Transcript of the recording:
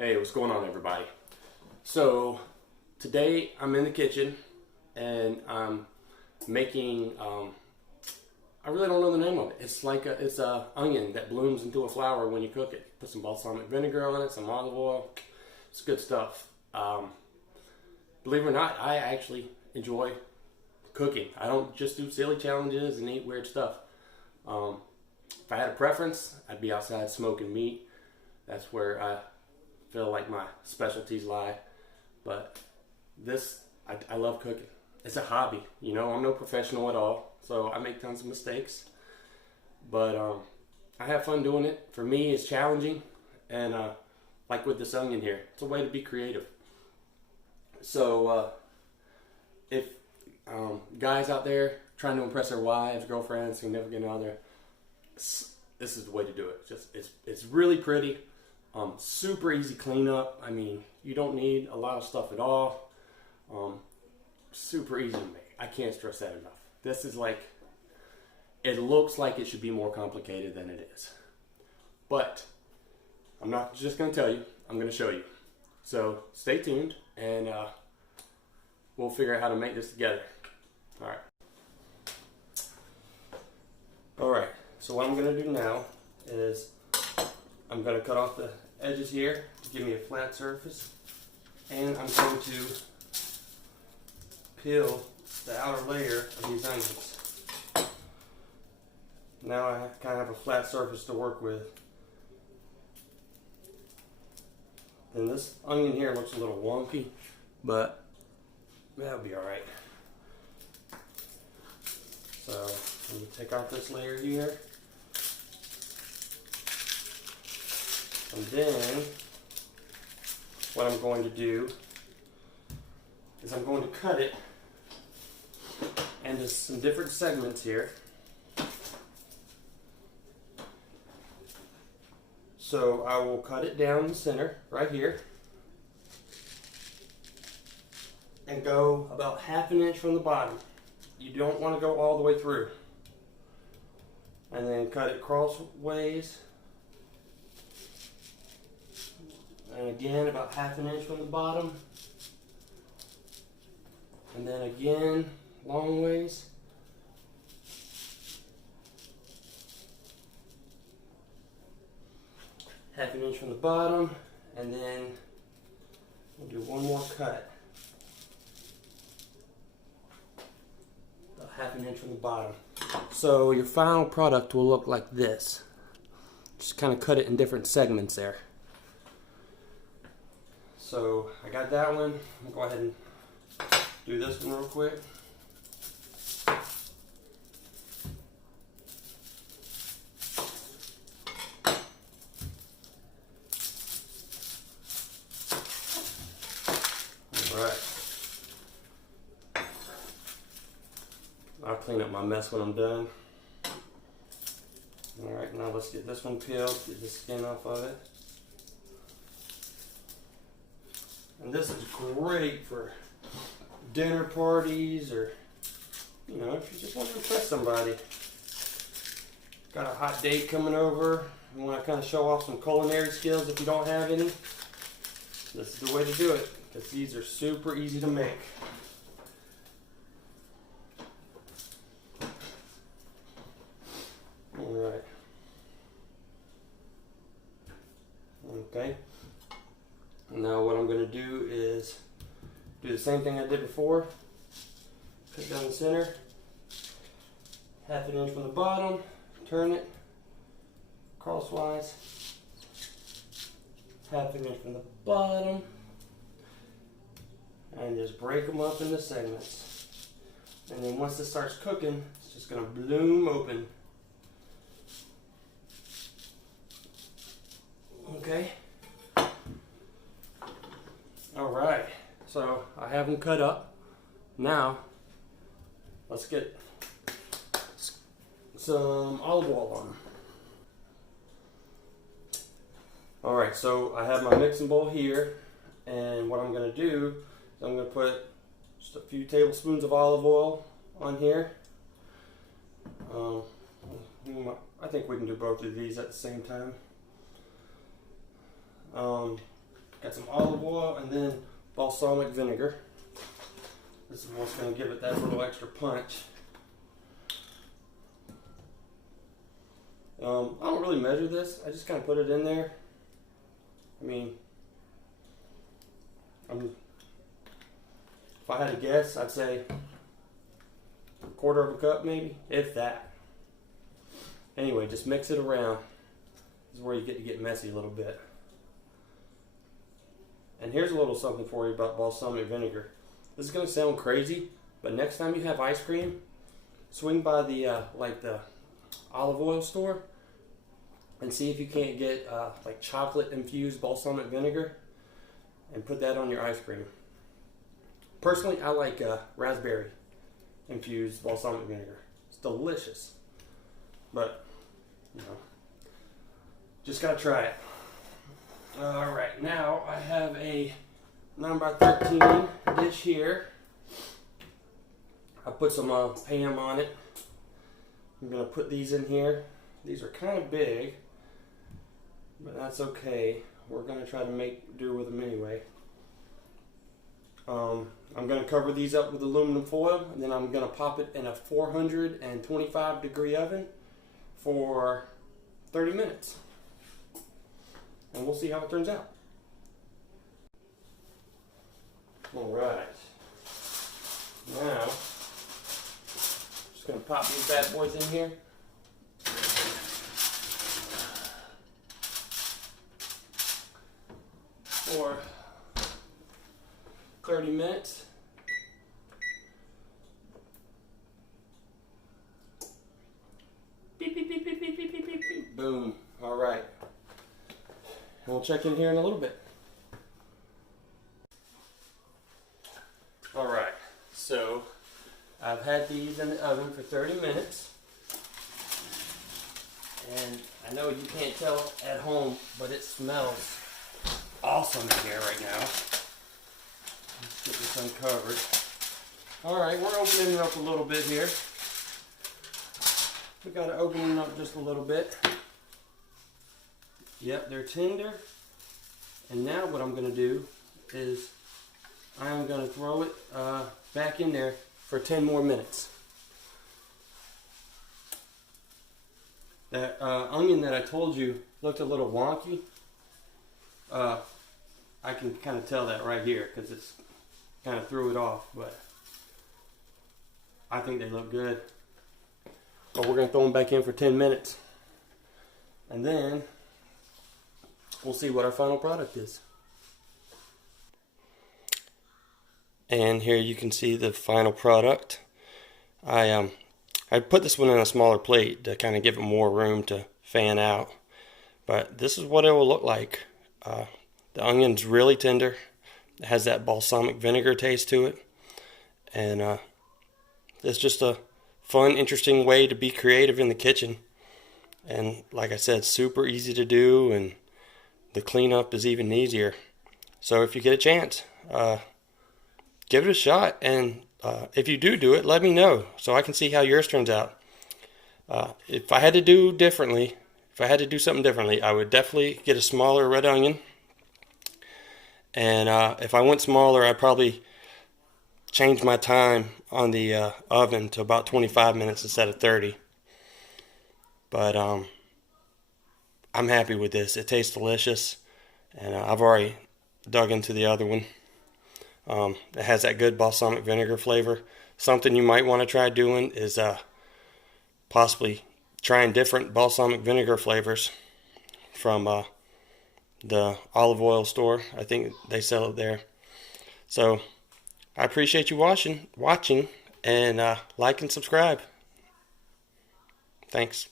Hey, what's going on, everybody? So today I'm in the kitchen and I'm making. I really don't know the name of it. It's a onion that blooms into a flower when you cook it. Put some balsamic vinegar on it, some olive oil. It's good stuff. Believe it or not, I actually enjoy cooking. I don't just do silly challenges and eat weird stuff. If I had a preference, I'd be outside smoking meat. That's where I feel like my specialties lie. But I love cooking. It's a hobby. You know, I'm no professional at all, so I make tons of mistakes. But I have fun doing it. For me, it's challenging. And like with this onion here, it's a way to be creative. So if guys out there trying to impress their wives, girlfriends, significant other, this is the way to do it. It's really pretty. Super easy cleanup. I mean, you don't need a lot of stuff at all. Super easy to make. I can't stress that enough. This is like, it looks like it should be more complicated than it is. But I'm not just going to tell you, I'm going to show you. So stay tuned and we'll figure out how to make this together. Alright, so what I'm going to do now is I'm going to cut off the edges here to give me a flat surface, and I'm going to peel the outer layer of these onions. Now I kind of have a flat surface to work with. And this onion here looks a little wonky, but that'll be alright. So I'm going to take off this layer here. And then what I'm going to do is I'm going to cut it into some different segments here. So I will cut it down the center right here and go about ½ inch from the bottom. You don't want to go all the way through. And then cut it crossways. And again, about ½ inch from the bottom. And then again, long ways. ½ inch from the bottom. And then we'll do one more cut. About ½ inch from the bottom. So your final product will look like this. Just kind of cut it in different segments there. So I got that one. I'm going to go ahead and do this one real quick. Alright. I'll clean up my mess when I'm done. Alright, now let's get this one peeled, get the skin off of it. And this is great for dinner parties, or, you know, if you just want to impress somebody. Got a hot date coming over, you want to kind of show off some culinary skills if you don't have any. This is the way to do it, because these are super easy to make. Alright. Okay. Now what I'm going to do is do the same thing I did before. Cut down the center, ½ inch from the bottom, turn it crosswise, ½ inch from the bottom, and just break them up into segments. And then once this starts cooking, it's just going to bloom open. Okay. Alright, so I have them cut up. Now, let's get some olive oil on them. Alright, so I have my mixing bowl here, and what I'm going to do is I'm going to put just a few tablespoons of olive oil on here. think we can do both of these at the same time. Got some olive oil and then balsamic vinegar. This is what's going to give it that little extra punch. I don't really measure this. I just kind of put it in there. I mean, if I had to guess, I'd say a quarter of a cup maybe, if that. Anyway, just mix it around. This is where you get to get messy a little bit. And here's a little something for you about balsamic vinegar. This is going to sound crazy, but next time you have ice cream, swing by the the olive oil store and see if you can't get like chocolate infused balsamic vinegar and put that on your ice cream. Personally, I like raspberry infused balsamic vinegar. It's delicious, but you know, just gotta try it. All right, now I have a 9x13 dish here. I put some Pam on it. I'm gonna put these in here. These are kind of big, but that's okay. We're gonna try to make do with them anyway. I'm gonna cover these up with aluminum foil, and then I'm gonna pop it in a 425 degree oven for 30 minutes. And we'll see how it turns out. Alright. Now, just going to pop these bad boys in here. For 30 minutes. Beep, beep, beep, beep, beep, beep, beep, beep. Boom. Alright. And we'll check in here in a little bit. Alright, so I've had these in the oven for 30 minutes. And I know you can't tell at home, but it smells awesome in here right now. Let's get this uncovered. Alright, we're opening it up a little bit here. We got to open it up just a little bit. Yep, they're tender. And now what I'm going to do is I'm going to throw it back in there for 10 more minutes. That onion that I told you looked a little wonky. I can kind of tell that right here because it's kind of threw it off, but I think they look good. But we're going to throw them back in for 10 minutes. And then we'll see what our final product is. And here you can see the final product. I put this one in a smaller plate to kind of give it more room to fan out. But this is what it will look like. The onion's really tender. It has that balsamic vinegar taste to it. And it's just a fun, interesting way to be creative in the kitchen. And like I said, super easy to do, and the cleanup is even easier. So if you get a chance, give it a shot. And if you do it, let me know so I can see how yours turns out. If I had to do differently, if I had to do something differently, I would definitely get a smaller red onion. And if I went smaller, I'd probably change my time on the oven to about 25 minutes instead of 30. But I'm happy with this. It tastes delicious, and I've already dug into the other one. It has that good balsamic vinegar flavor. Something you might want to try doing is possibly trying different balsamic vinegar flavors from the olive oil store. I think they sell it there. So I appreciate you watching, and like and subscribe. Thanks.